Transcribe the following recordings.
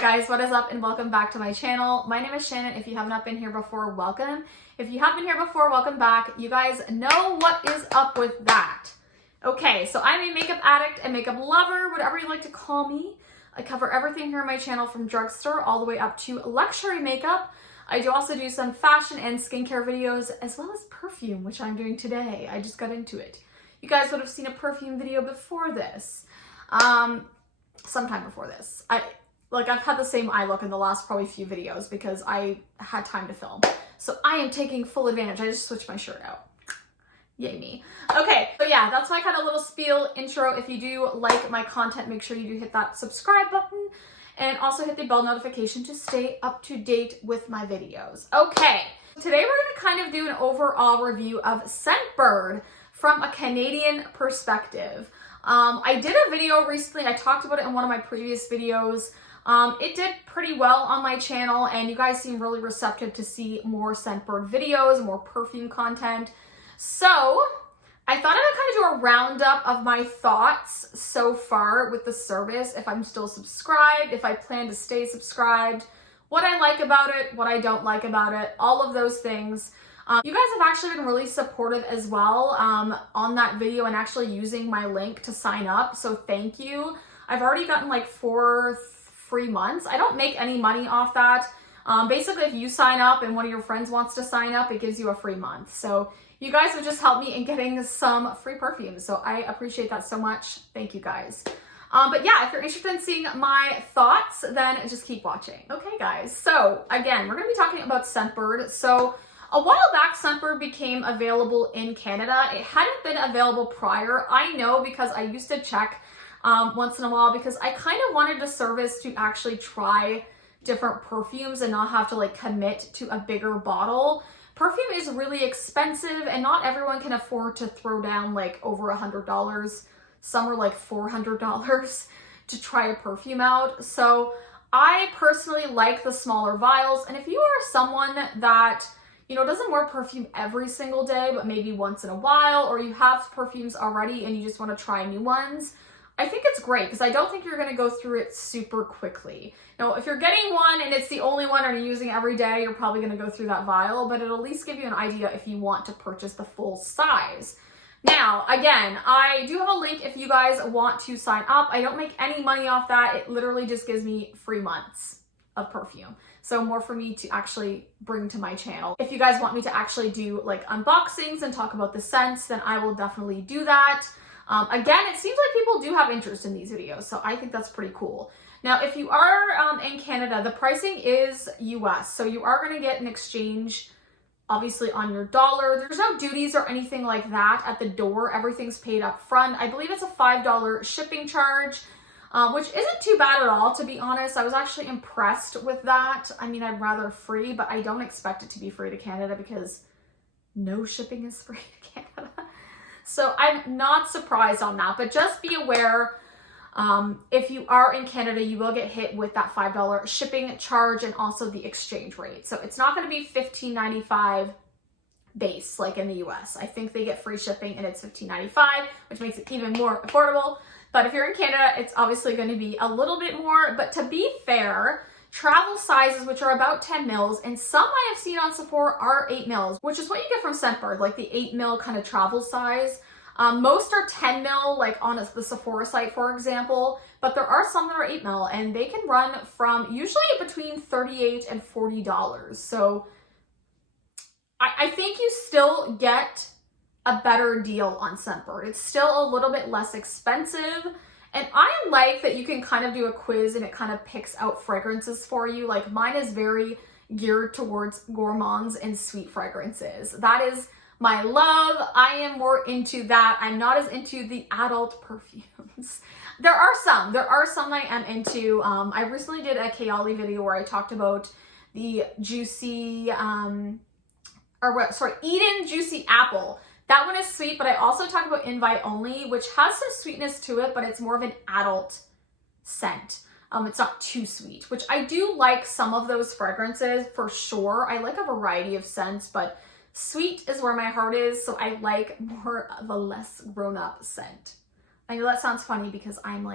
guys, what is up and welcome back to my channel. My name is Shannon. If you have not been here before, welcome. If you have been here before, welcome back. You guys know what is up with that. Okay, so I'm a makeup addict and makeup lover, whatever you like to call me. I cover everything here on my channel from drugstore all the way up to luxury makeup. I do also do some fashion and skincare videos as well as perfume, which I'm doing today. I just got into it. You guys would have seen a perfume video before this. Sometime before this. I've had the same eye look in the last probably few videos because I had time to film. So I am taking full advantage. I just switched my shirt out. Yay me. Okay, so yeah, that's my kind of little spiel intro. If you do like my content, make sure you do hit that subscribe button and also hit the bell notification to stay up to date with my videos. Okay, today we're gonna kind of do an overall review of Scentbird from a Canadian perspective. I did a video recently. I talked about it in one of my previous videos. It did pretty well on my channel and you guys seem really receptive to see more Scentbird videos, more perfume content. So I thought I would kind of do a roundup of my thoughts so far with the service, if I'm still subscribed, if I plan to stay subscribed, what I like about it, what I don't like about it, all of those things. You guys have actually been really supportive as well on that video and actually using my link to sign up. So thank you. I've already gotten like 4 free months. I don't make any money off that. Basically, if you sign up and one of your friends wants to sign up, it gives you a free month. So you guys have just helped me in getting some free perfume. So I appreciate that so much. Thank you guys. But yeah, if you're interested in seeing my thoughts, then just keep watching. Okay, guys. So again, we're going to be talking about Scentbird. So a while back, Scentbird became available in Canada. It hadn't been available prior. I know because I used to check once in a while because I kind of wanted a service to actually try different perfumes and not have to like commit to a bigger bottle. Perfume is really expensive and not everyone can afford to throw down like over $100. Some are like $400 to try a perfume out. So I personally like the smaller vials. And if you are someone that doesn't wear perfume every single day, but maybe once in a while, or you have perfumes already and you just want to try new ones, I think it's great because I don't think you're going to go through it super quickly. Now, if you're getting one and it's the only one and you're using it every day, you're probably going to go through that vial, but it'll at least give you an idea if you want to purchase the full size. Now, again, I do have a link if you guys want to sign up. I don't make any money off that. It literally just gives me free months of perfume. So more for me to actually bring to my channel. If you guys want me to actually do like unboxings and talk about the scents, then I will definitely do that. Again, it seems like people do have interest in these videos, so I think that's pretty cool. Now, if you are in Canada, the pricing is US, so you are going to get an exchange, obviously, on your dollar. There's no duties or anything like that at the door. Everything's paid up front. I believe it's a $5 shipping charge, which isn't too bad at all, to be honest. I was actually impressed with that. I mean, I'd rather free, but I don't expect it to be free to Canada because no shipping is free to Canada. So I'm not surprised on that, but just be aware, if you are in Canada, you will get hit with that $5 shipping charge and also the exchange rate. So it's not going to be $15.95 base like in the US. I think they get free shipping and it's $15.95, which makes it even more affordable. But if you're in Canada, it's obviously going to be a little bit more. But to be fair, travel sizes, which are about 10 mils, and some I have seen on Sephora are 8 mils, which is what you get from Scentbird, like the 8 mil kind of travel size. Most are 10 mil, like on the Sephora site, for example, but there are some that are 8 mil, and they can run from usually between $38 and $40. So I think you still get a better deal on Scentbird. It's still a little bit less expensive. And I like that you can kind of do a quiz and it kind of picks out fragrances for you. Like mine is very geared towards gourmands and sweet fragrances. That is my love. I am more into that. I'm not as into the adult perfumes. There are some I am into. I recently did a Kayali video where I talked about the Juicy, Eden Juicy Apple. That one is sweet, but I also talked about Invite Only, which has some sweetness to it, but it's more of an adult scent. It's not too sweet, which I do like some of those fragrances for sure. I like a variety of scents, but sweet is where my heart is, so I like more of a less grown-up scent. I know that sounds funny because I'm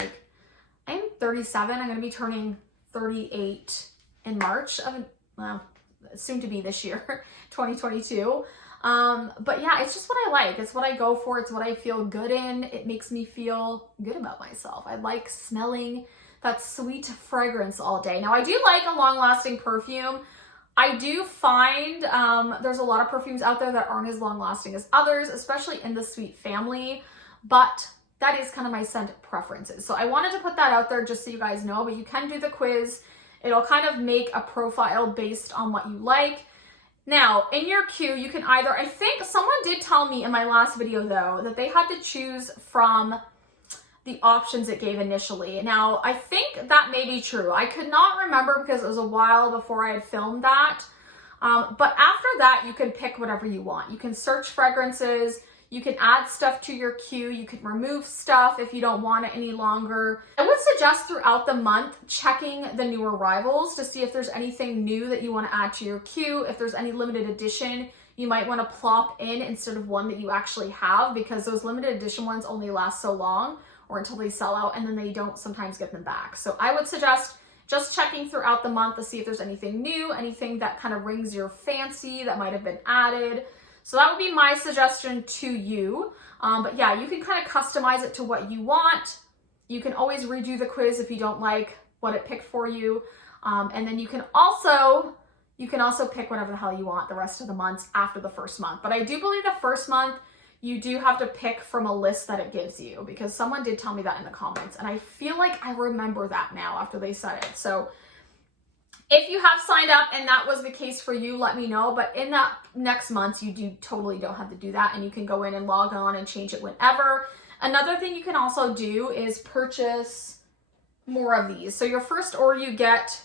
37. I'm going to be turning 38 in March of, well, soon to be this year, 2022. But yeah, it's just what I like. It's what I go for. It's what I feel good in. It makes me feel good about myself. I like smelling that sweet fragrance all day. Now, I do like a long-lasting perfume. I do find there's a lot of perfumes out there that aren't as long-lasting as others, especially in the sweet family, but that is kind of my scent preferences. So I wanted to put that out there just so you guys know, but you can do the quiz. It'll kind of make a profile based on what you like. Now, in your queue, you can either, I think someone did tell me in my last video though, that they had to choose from the options it gave initially. Now, I think that may be true. I could not remember because it was a while before I had filmed that. But after that, you can pick whatever you want. You can search fragrances. You can add stuff to your queue. You can remove stuff if you don't want it any longer. I would suggest throughout the month checking the new arrivals to see if there's anything new that you want to add to your queue. If there's any limited edition you might want to plop in instead of one that you actually have, because those limited edition ones only last so long or until they sell out, and then they don't sometimes get them back. So I would suggest just checking throughout the month to see if there's anything new, anything that kind of rings your fancy that might have been added. So that would be my suggestion to you. But yeah, you can kind of customize it to what you want. You can always redo the quiz if you don't like what it picked for you. And then you can also pick whatever the hell you want the rest of the months after the first month. But I do believe the first month you do have to pick from a list that it gives you, because someone did tell me that in the comments, and I feel like I remember that now after they said it. So if you have signed up and that was the case for you, let me know. But in that next month, you totally don't have to do that, and you can go in and log on and change it whenever. Another thing you can also do is purchase more of these. So your first order, you get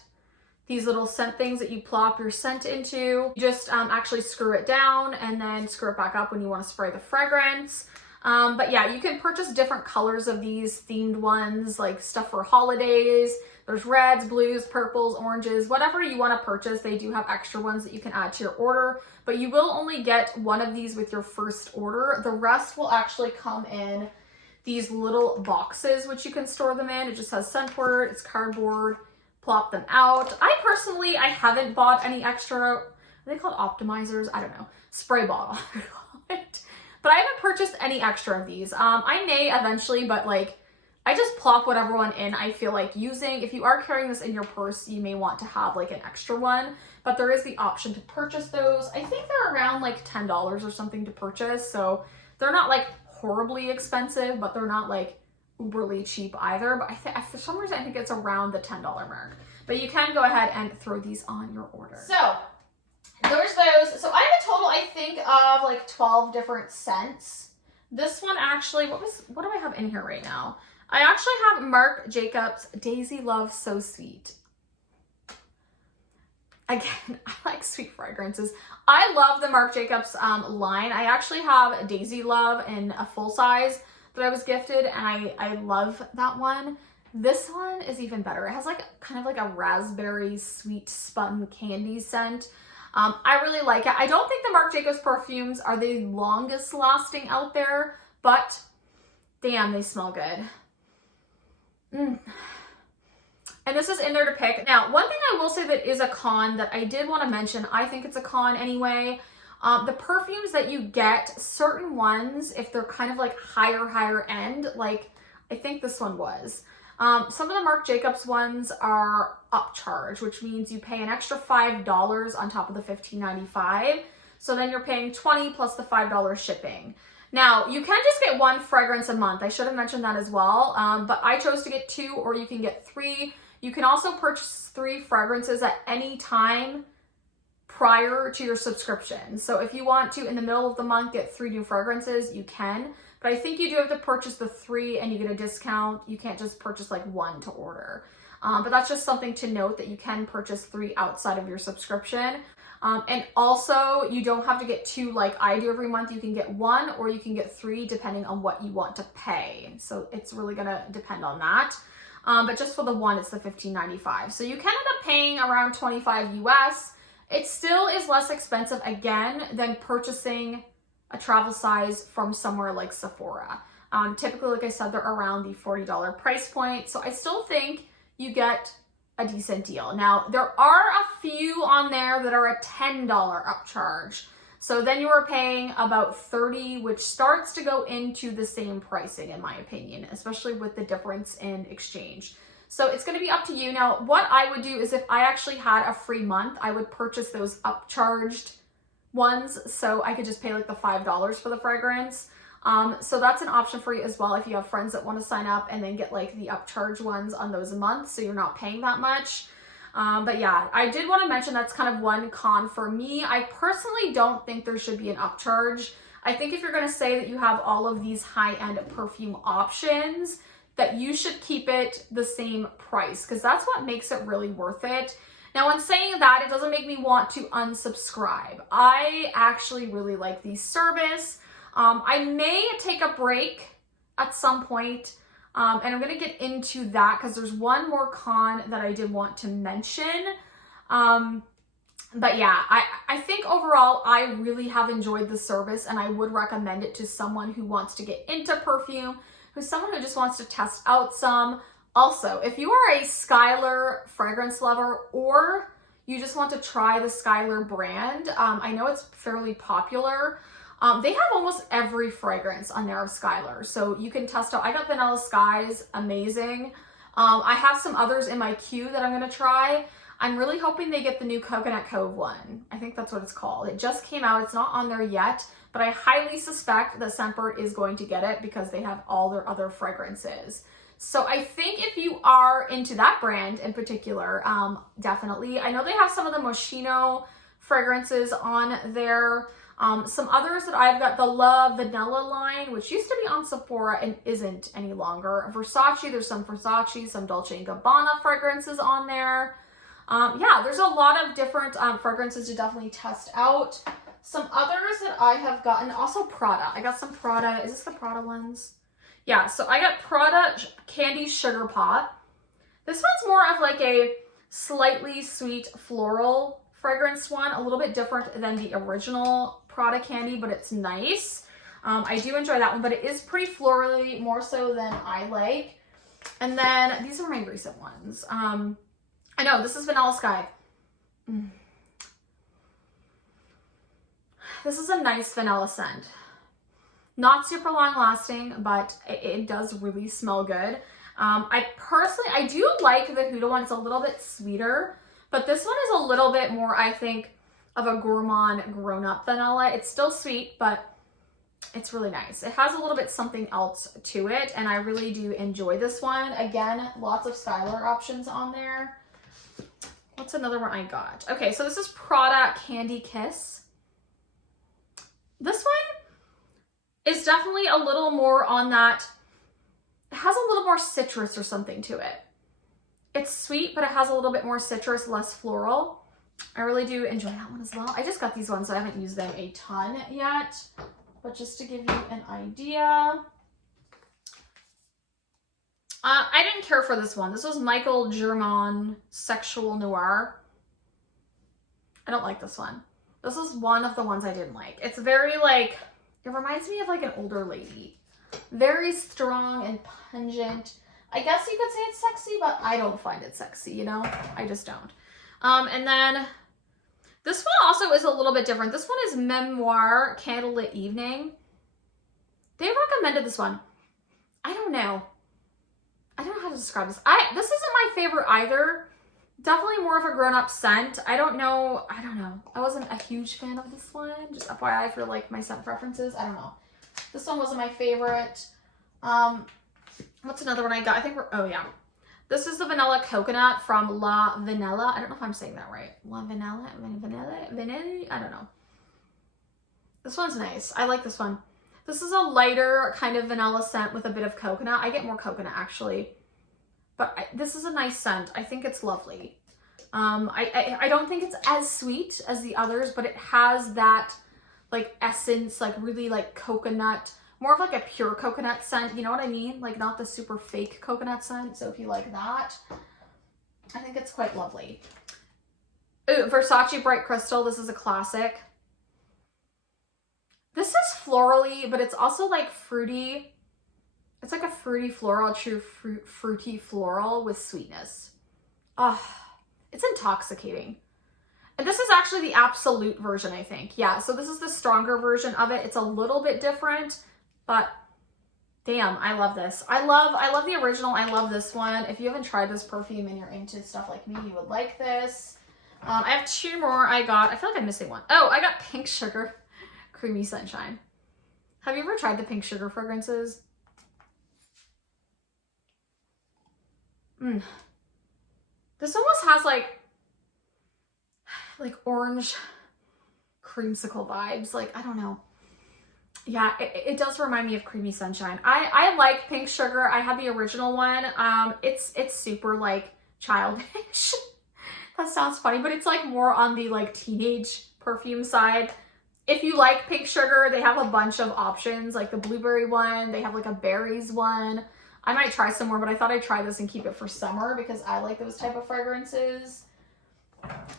these little scent things that you plop your scent into. You just actually screw it down and then screw it back up when you want to spray the fragrance. But yeah, you can purchase different colors of these themed ones, like stuff for holidays. There's reds, blues, purples, oranges, whatever you want to purchase. They do have extra ones that you can add to your order, but you will only get one of these with your first order. The rest will actually come in these little boxes, which you can store them in. It just has Scentbird, it's cardboard, plop them out. I haven't bought any extra, are they called optimizers? I don't know, spray bottle. But I haven't purchased any extra of these. I may eventually, but like, I just plop whatever one in I feel like using. If you are carrying this in your purse, you may want to have like an extra one, but there is the option to purchase those. I think they're around like $10 or something to purchase. So they're not like horribly expensive, but they're not like uberly cheap either. But for some reason, I think it's around the $10 mark. But you can go ahead and throw these on your order. So there's those. So I have a total, I think, of like 12 different scents. This one actually, what do I have in here right now? I actually have Marc Jacobs Daisy Love So Sweet. Again, I like sweet fragrances. I love the Marc Jacobs line. I actually have Daisy Love in a full size that I was gifted, and I love that one. This one is even better. It has like kind of like a raspberry sweet spun candy scent. I really like it. I don't think the Marc Jacobs perfumes are the longest lasting out there, but damn, they smell good. And this is in there to pick. Now, one thing I will say that is a con that I did want to mention, I think it's a con anyway, the perfumes that you get, certain ones, if they're kind of like higher end, like I think this one was. Some of the Marc Jacobs ones are upcharge, which means you pay an extra $5 on top of the $15.95. So then you're paying $20 plus the $5 shipping. Now, you can just get one fragrance a month. I should have mentioned that as well, but I chose to get 2, or you can get 3. You can also purchase 3 fragrances at any time prior to your subscription. So if you want to, in the middle of the month, get 3 new fragrances, you can. But I think you do have to purchase the 3 and you get a discount. You can't just purchase like 1 to order. But that's just something to note, that you can purchase 3 outside of your subscription. And also, you don't have to get 2 like I do every month. You can get 1 or you can get 3 depending on what you want to pay. So it's really gonna depend on that. But just for the 1, it's the $15.95. So you can end up paying around $25 US. It still is less expensive, again, than purchasing a travel size from somewhere like Sephora. Typically, like I said, they're around the $40 price point. So I still think you get a decent deal. Now, there are a few on there that are a $10 upcharge. So then you are paying about $30, which starts to go into the same pricing in my opinion, especially with the difference in exchange. So it's going to be up to you. Now, what I would do is if I actually had a free month, I would purchase those upcharged ones so I could just pay like the $5 for the fragrance. So that's an option for you as well if you have friends that want to sign up and then get like the upcharge ones on those months so you're not paying that much. But yeah, I did want to mention that's kind of one con for me. I personally don't think there should be an upcharge. I think if you're going to say that you have all of these high-end perfume options, that you should keep it the same price because that's what makes it really worth it. Now, in saying that, it doesn't make me want to unsubscribe. I actually really like the service. I may take a break at some point, and I'm going to get into that because there's one more con that I did want to mention. But yeah, I think overall, I really have enjoyed the service and I would recommend it to someone who wants to get into perfume, who's someone who just wants to test out some. Also, if you are a Skylar fragrance lover or you just want to try the Skylar brand, I know it's fairly popular. They have almost every fragrance on there of Skylar, so you can test out. I got Vanilla Skies, amazing. I have some others in my queue that I'm going to try. I'm really hoping they get the new Coconut Cove one. I think that's what it's called. It just came out. It's not on there yet, but I highly suspect that Scentbird is going to get it because they have all their other fragrances. So I think if you are into that brand in particular, definitely. I know they have some of the Moschino fragrances on there. Some others that I've got, the La Vanilla line, which used to be on Sephora and isn't any longer. Versace, there's some Versace, some Dolce & Gabbana fragrances on there. Yeah, there's a lot of different fragrances to definitely test out. Some others that I have gotten, also Prada. I got some Prada. Is this the Prada ones? Yeah, so I got Prada Candy Sugar Pop. This one's more of like a slightly sweet floral fragrance one, a little bit different than the original Prada Candy, but it's nice. I do enjoy that one, but it is pretty florally, more so than I like. And then these are my recent ones. I know, this is Vanilla Sky. This is a nice vanilla scent. Not super long lasting, but it does really smell good. I do like the Huda one. It's a little bit sweeter, but this one is a little bit more, I think, of a gourmand grown-up vanilla. It's still sweet, but it's really nice. It has a little bit something else to it, and I really do enjoy this one. Again, lots of Skylar options on there. What's another one I got? Okay, so this is Prada Candy Kiss. This one is definitely a little more on that, it has a little more citrus or something to it. It's sweet, but it has a little bit more citrus, less floral. I really do enjoy that one as well. I just got these ones, so I haven't used them a ton yet, but just to give you an idea. I didn't care for this one. This was Michael Germain Sexual Noir. I don't like this one. This is one of the ones I didn't like. It's very like, it reminds me of like an older lady. Very strong and pungent. I guess you could say it's sexy, but I don't find it sexy, you know? I just don't. And then this one also is a little bit different. This one is Memoir Candlelit Evening. They recommended this one. I don't know. I don't know how to describe this. This isn't my favorite either. Definitely more of a grown-up scent. I don't know. I wasn't a huge fan of this one. Just FYI for like my scent preferences. I don't know. This one wasn't my favorite. What's another one I got? I think oh yeah. This is the Vanilla Coconut from La Vanilla. I don't know if I'm saying that right. La Vanilla? Vanilla? I don't know. This one's nice. I like this one. This is a lighter kind of vanilla scent with a bit of coconut. I get more coconut actually. But this is a nice scent. I think it's lovely. I don't think it's as sweet as the others, but it has that like essence, like really like coconut, more of like a pure coconut scent. You know what I mean? Like not the super fake coconut scent. So if you like that, I think it's quite lovely. Ooh, Versace Bright Crystal. This is a classic. This is florally, but it's also like fruity. It's like a fruity floral, true fruity floral with sweetness. it's intoxicating. And this is actually the absolute version, I think. Yeah, so this is the stronger version of it. It's a little bit different, but damn, I love this. I love the original. I love this one. If you haven't tried this perfume and you're into stuff like me, you would like this. I have two more I got. I feel like I'm missing one. Oh, I got Pink Sugar Creamy Sunshine. Have you ever tried the Pink Sugar fragrances? This almost has like orange creamsicle vibes. Like, I don't know. Yeah, it does remind me of Creamy Sunshine. I like Pink Sugar. I had the original one. It's super like childish. That sounds funny, but it's like more on the like teenage perfume side. If you like Pink Sugar, they have a bunch of options, like the blueberry one. They have like a berries one. I might try some more, but I thought I'd try this and keep it for summer because I like those type of fragrances.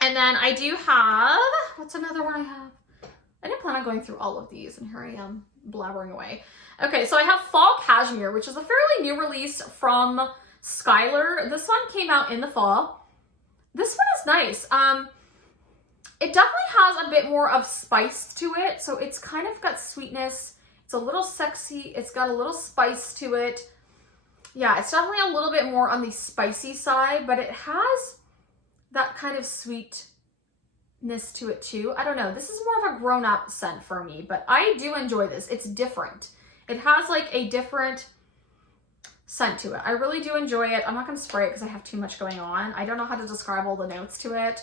And then I do have, what's another one I have? I didn't plan on going through all of these, and here I am blabbering away. Okay, so I have Fall Cashmere, which is a fairly new release from Skylar. This one came out in the fall. This one is nice. It definitely has a bit more of spice to it, so it's kind of got sweetness. It's a little sexy. It's got a little spice to it. Yeah, it's definitely a little bit more on the spicy side, but it has that kind of sweetness to it too. I don't know. This is more of a grown-up scent for me, but I do enjoy this. It's different. It has like a different scent to it. I really do enjoy it. I'm not going to spray it because I have too much going on. I don't know how to describe all the notes to it.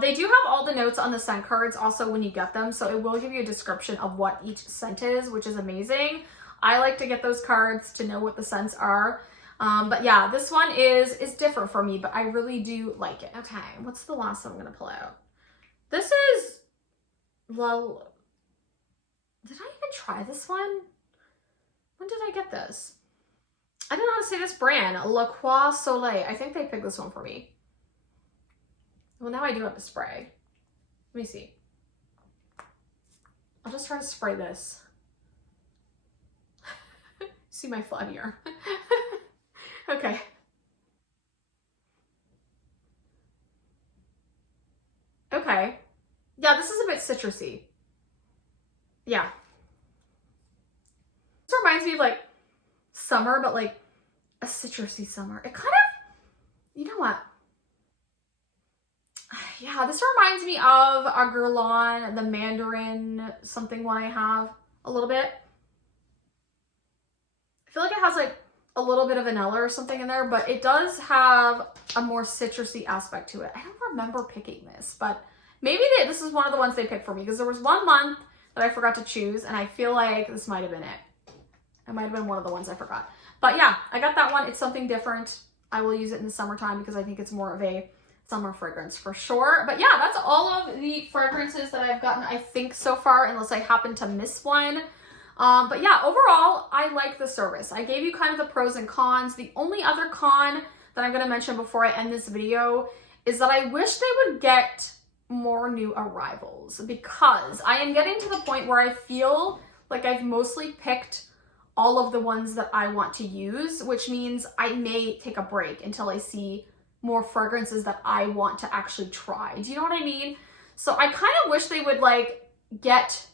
They do have all the notes on the scent cards also when you get them, so it will give you a description of what each scent is, which is amazing. I like to get those cards to know what the scents are. But yeah, this one is different for me, but I really do like it. Okay, what's the last one I'm going to pull out? This is... Well, did I even try this one? When did I get this? I don't know how to say this brand. La Croix Soleil. I think they picked this one for me. Well, now I do have to spray. Let me see. I'll just try to spray this. See my flat ear. Okay. Okay. Yeah, this is a bit citrusy. Yeah. This reminds me of like summer, but like a citrusy summer. It kind of, you know what? Yeah, this reminds me of a Guerlain, the Mandarin something one I have a little bit. I feel like it has like a little bit of vanilla or something in there, but it does have a more citrusy aspect to it. I don't remember picking this, but maybe this is one of the ones they picked for me because there was 1 month that I forgot to choose, and I feel like this might have been it. It might have been one of the ones I forgot. But yeah, I got that one. It's something different. I will use it in the summertime because I think it's more of a summer fragrance for sure. But yeah, that's all of the fragrances that I've gotten, I think, so far, unless I happen to miss one. But yeah, overall, I like the service. I gave you kind of the pros and cons. The only other con that I'm going to mention before I end this video is that I wish they would get more new arrivals, because I am getting to the point where I feel like I've mostly picked all of the ones that I want to use, which means I may take a break until I see more fragrances that I want to actually try. Do you know what I mean? So I kind of wish they would like get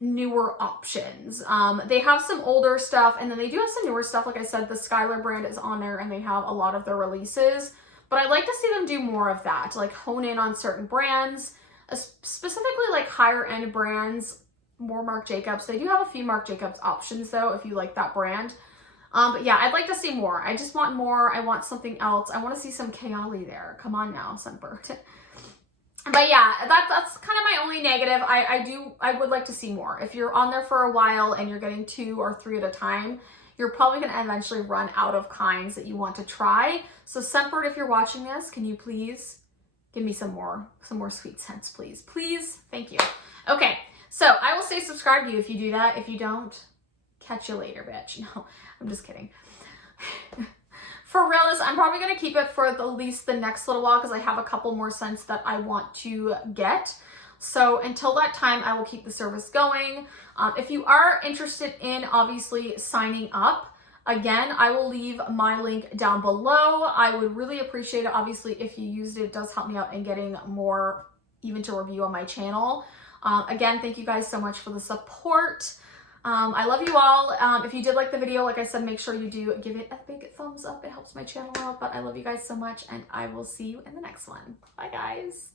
newer options. They have some older stuff, and then they do have some newer stuff. Like I said, the Skylar brand is on there and they have a lot of their releases, but I'd like to see them do more of that, to like hone in on certain brands, specifically like higher end brands, more Marc Jacobs. They do have a few Marc Jacobs options though, if you like that brand. But yeah, I'd like to see more. I just want more. I want something else. I want to see some Kayali there. Come on now, Scentbird. But yeah, that's kind of my only negative. I would like to see more. If you're on there for a while and you're getting 2 or 3 at a time, you're probably going to eventually run out of kinds that you want to try. So Scentbird, if you're watching this, can you please give me some more sweet scents, please? Please. Thank you. Okay. So I will say subscribe to you if you do that. If you don't, catch you later, bitch. No, I'm just kidding. For realist, I'm probably going to keep it for at least the next little while because I have a couple more scents that I want to get. So until that time, I will keep the service going. If you are interested in obviously signing up, Again, I will leave my link down below. I would really appreciate it. Obviously, if you used it, it does help me out in getting more even to review on my channel. Again, thank you guys so much for the support. I love you all. If you did like the video, like I said, make sure you do give it a big thumbs up. It helps my channel out. But I love you guys so much, and I will see you in the next one. Bye, guys.